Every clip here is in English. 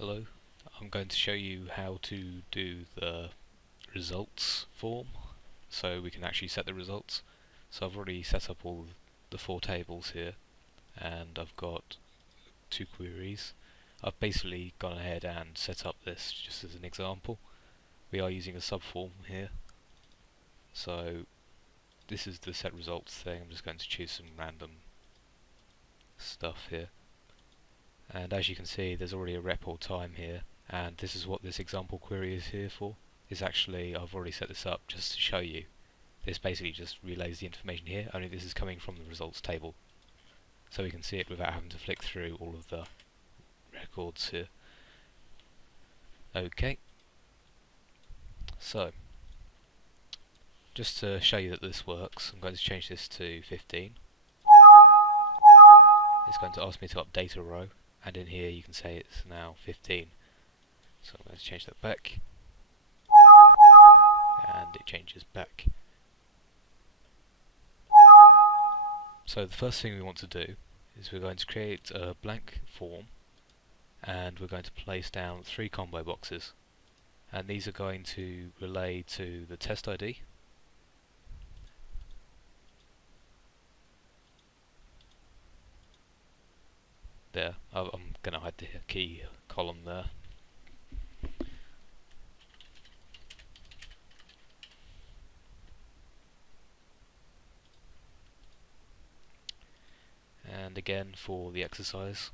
Hello, I'm going to show you how to do the results form so we can actually set the results. So I've already set up all the four tables here and I've got two queries. I've basically gone ahead and set up this just as an example. We are using a subform here, so this is the set results thing. I'm just going to choose some random stuff here, and as you can see there's already a rep or time here, and this is what this example query is here for. Is actually, I've already set this up just to show you. This basically just relays the information here, only this is coming from the results table, so we can see it without having to flick through all of the records here. Okay, so just to show you that this works, I'm going to change this to 15. It's going to ask me to update a row, and in here you can say it's now 15. So I'm going to change that back, and it changes back. So the first thing we want to do is we're going to create a blank form, and we're going to place down 3 combo boxes, and these are going to relay to the test ID, there. I'm going to hide the key column there. And again for the exercise.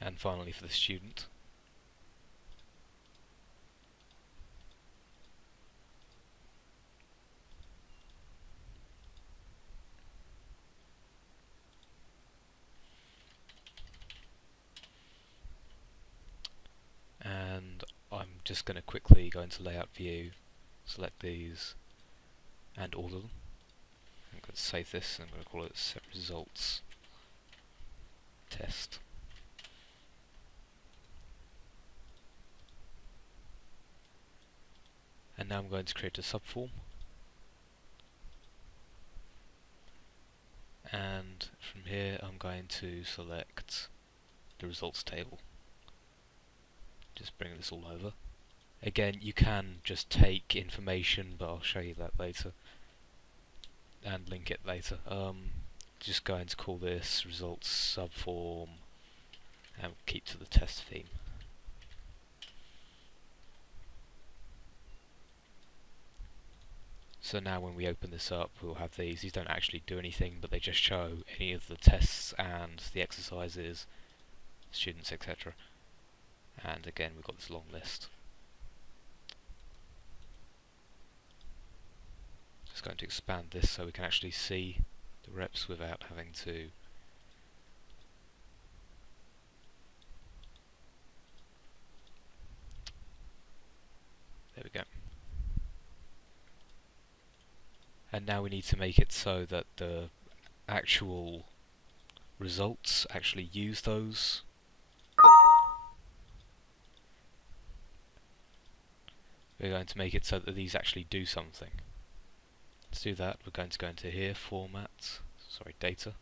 And finally for the student. And I'm just going to quickly go into layout view, select these and order them. I'm going to save this and I'm going to call it set results test. And now I'm going to create a subform, and from here I'm going to select the results table. Just bring this all over. Again, you can just take information, but I'll show you that later and link it later. Just going to call this results subform and keep to the test theme. So now when we open this up, we'll have these. These don't actually do anything, but they just show any of the tests and the exercises, students, etc. And again, we've got this long list. Just going to expand this so we can actually see the reps without having to there we go. And now we need to make it so that the actual results actually use those. We're going to make it so that these actually do something. To do that, we're going to go into here, data,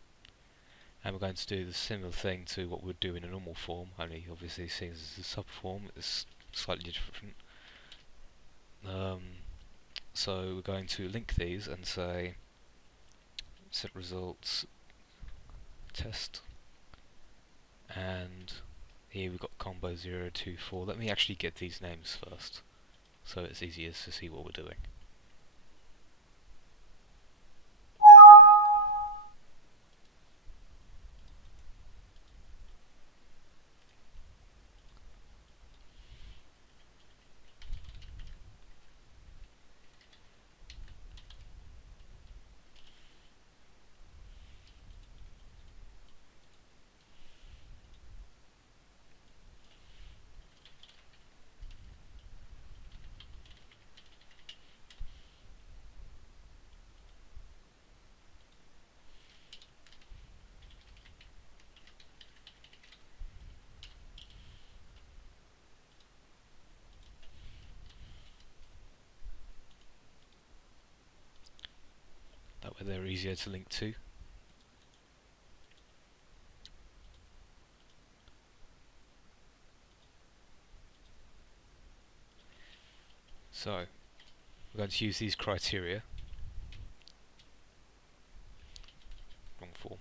and we're going to do the similar thing to what we'd do in a normal form, only obviously seeing as a subform it's slightly different. So we're going to link these and say set results test, and here we've got combo 0, 2, 4. Let me actually get these names first so it's easier to see what we're doing. they're easier to link to. So we're going to use these criteria. Wrong form.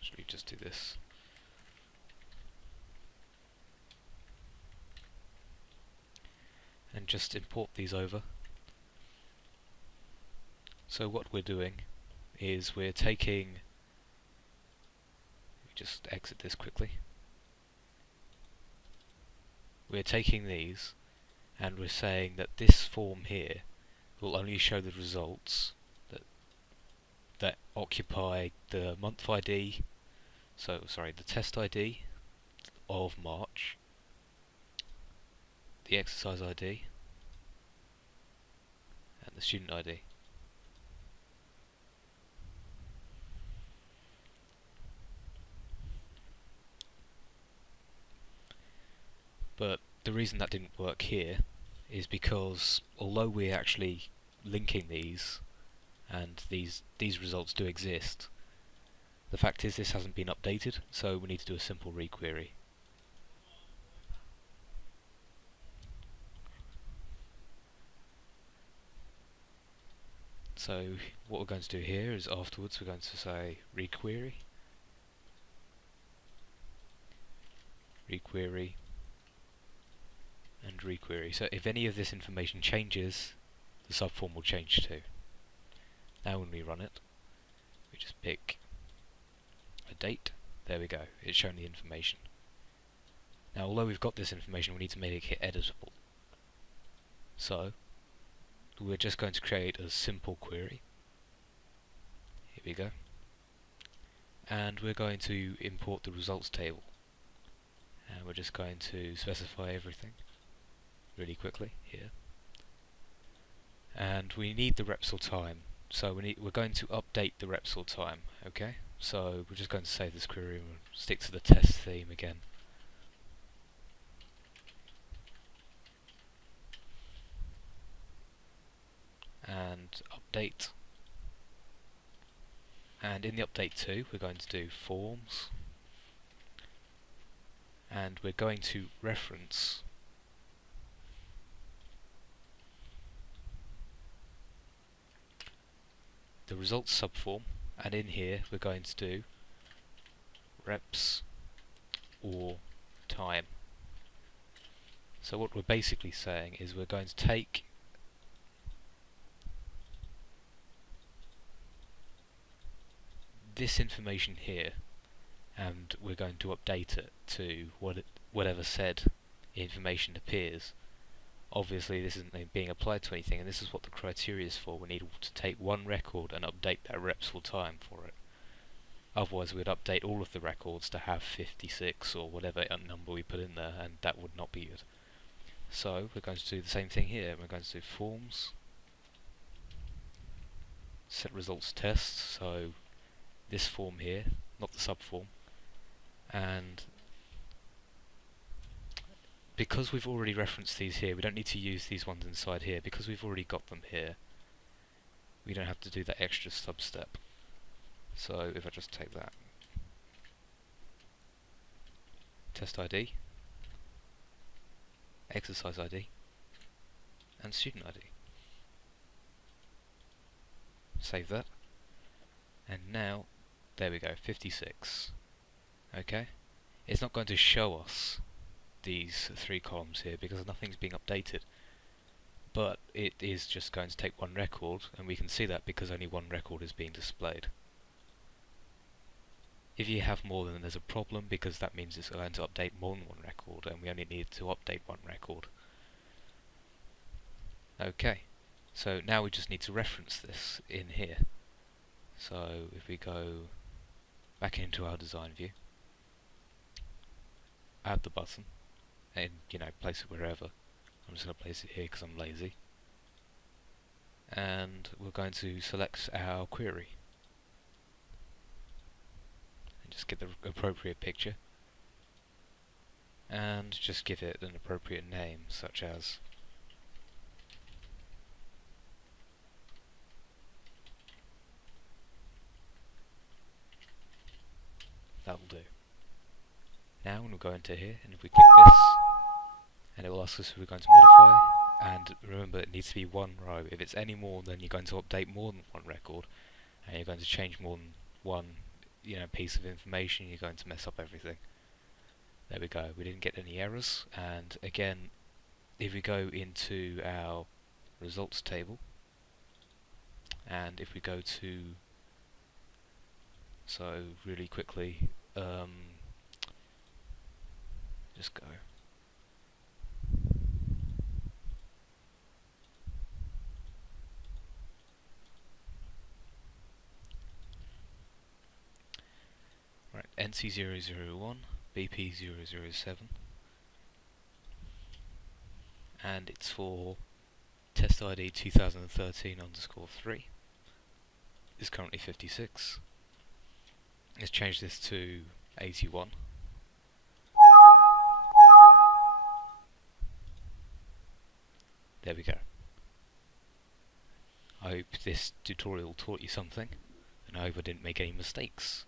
Should we just do this? And just import these over. So what we're doing is we're taking, just exit this quickly. We're taking these and we're saying that this form here will only show the results that occupy the month ID, so sorry, the test ID of March, the exercise ID, and the student ID. But the reason that didn't work here is because although we're actually linking these and these results do exist, the fact is this hasn't been updated, so we need to do a simple requery. So what we're going to do here is afterwards we're going to say requery, requery, and requery. So if any of this information changes, the subform will change too. Now when we run it, we just pick a date. There we go, it's shown the information. Now although we've got this information, we need to make it editable. So we're just going to create a simple query. Here we go. And we're going to import the results table. And we're just going to specify everything really quickly here. And we need the Repsol time. So we're going to update the Repsol time, okay? So we're just going to save this query and we'll stick to the test theme again. And update. And in the update too, we're going to do forms. And we're going to reference the results subform, and in here we're going to do reps or time. So what we're basically saying is we're going to take this information here and we're going to update it to whatever said information appears. Obviously this isn't being applied to anything, and this is what the criteria is for. We need to take one record and update that Repsol time for it. Otherwise we'd update all of the records to have 56 or whatever number we put in there, and that would not be good. So we're going to do the same thing here. We're going to do forms, set results tests, so this form here, not the subform, and because we've already referenced these here, we don't need to use these ones inside here. Because we've already got them here, we don't have to do that extra sub step. So if I just take that test ID, exercise ID, and student ID, save that, and now there we go, 56. Okay, it's not going to show us these three columns here because nothing's being updated, but it is just going to take one record, and we can see that because only one record is being displayed. If you have more, then there's a problem, because that means it's going to update more than one record, and we only need to update one record. Okay, so now we just need to reference this in here. So if we go back into our design view, add the button, and place it wherever. I'm just going to place it here because I'm lazy. And we're going to select our query and just get the appropriate picture. and just give it an appropriate name, such as that'll do. Now when we go into here and if we click this, and it will ask us if we're going to modify, and remember it needs to be one row. If it's any more, then you're going to update more than one record, and you're going to change more than one piece of information, you're going to mess up everything. There we go, we didn't get any errors. And again, if we go into our results table, and if we go to, so really quickly, just go. Right, NC001, BP007, and it's for test ID 2013_3. Is currently 56. Let's change this to 81. There we go. I hope this tutorial taught you something, and I hope I didn't make any mistakes.